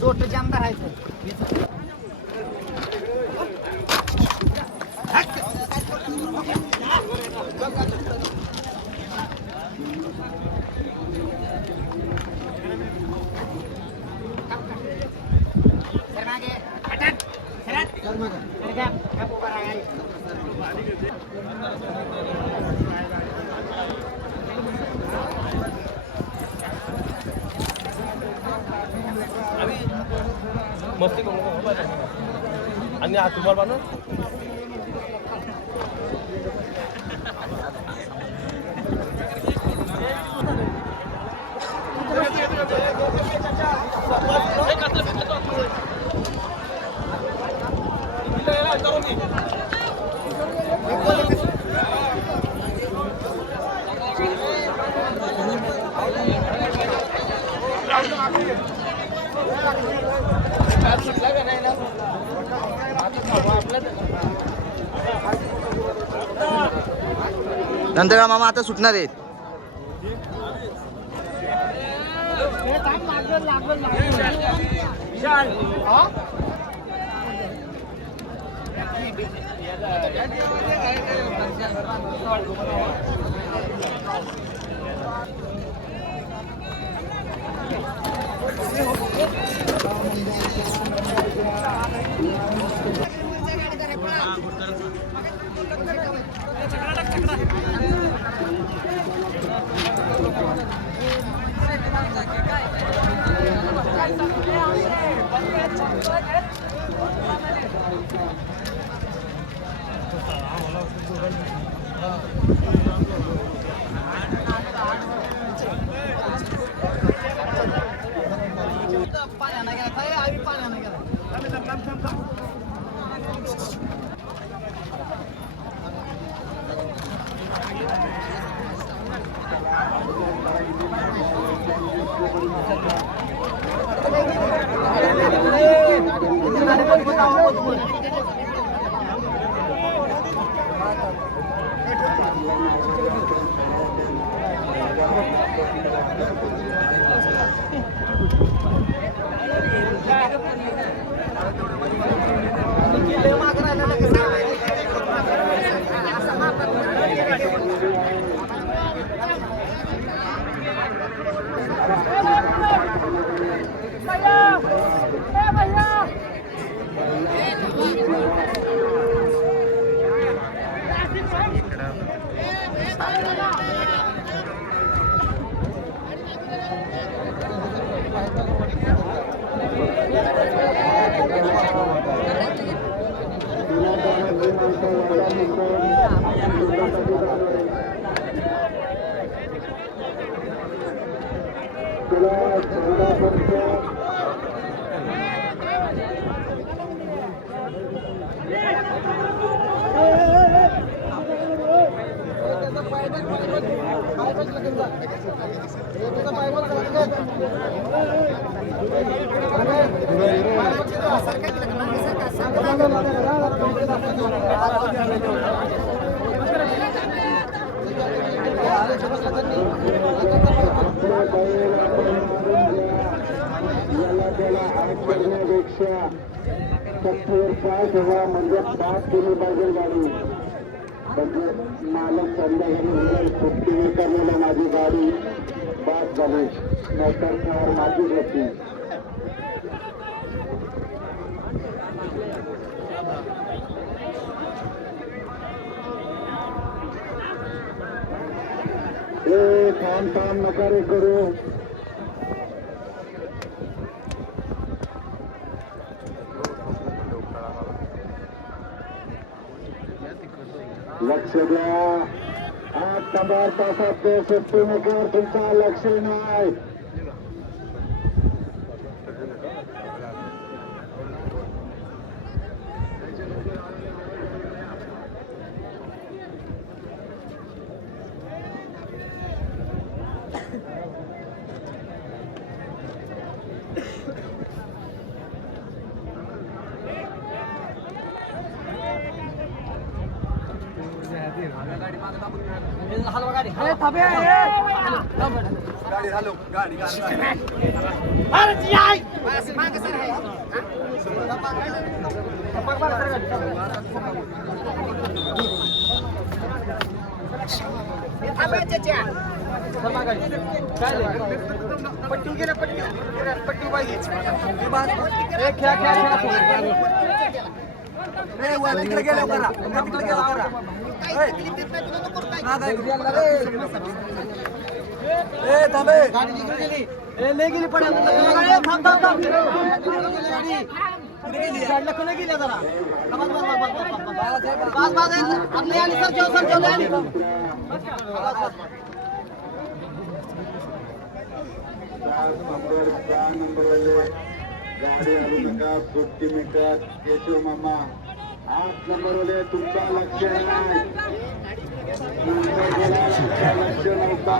दोट जाम धरायचं मस्ती करू आणि तुम्हाला बनव नंतर मामा आता सुटणार आहेत. म्हणजे 5 केली पाहिजे गाडी म्हणजे मालक संध्याकाळी सुट्टी करण्याला माझी गाडी बाद झाली नाहीतर कार माझी होती. थांब नका रे करू. लक्ष द्या 8 नंबर तासात ते सुट्टी मेकर तुमचा लक्ष नाही. हलवा गाडी पट्टी गेलं पट्टी पाहिजे तिकडे गेलो करा तिकडे गेलो करा गाडी तिकडे गेली लय गेली पडेल थांब थांब थांब गाडी गेली जरा आपली आली सर आली गाडी आणू नका सुट्टी मिळतात केशव मामा 8 नंबर वाले तुमचा लक्ष नाही लक्ष नव्हता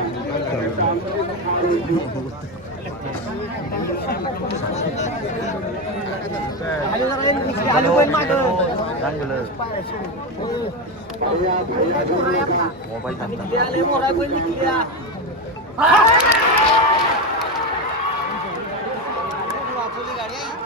वाचवली गाडी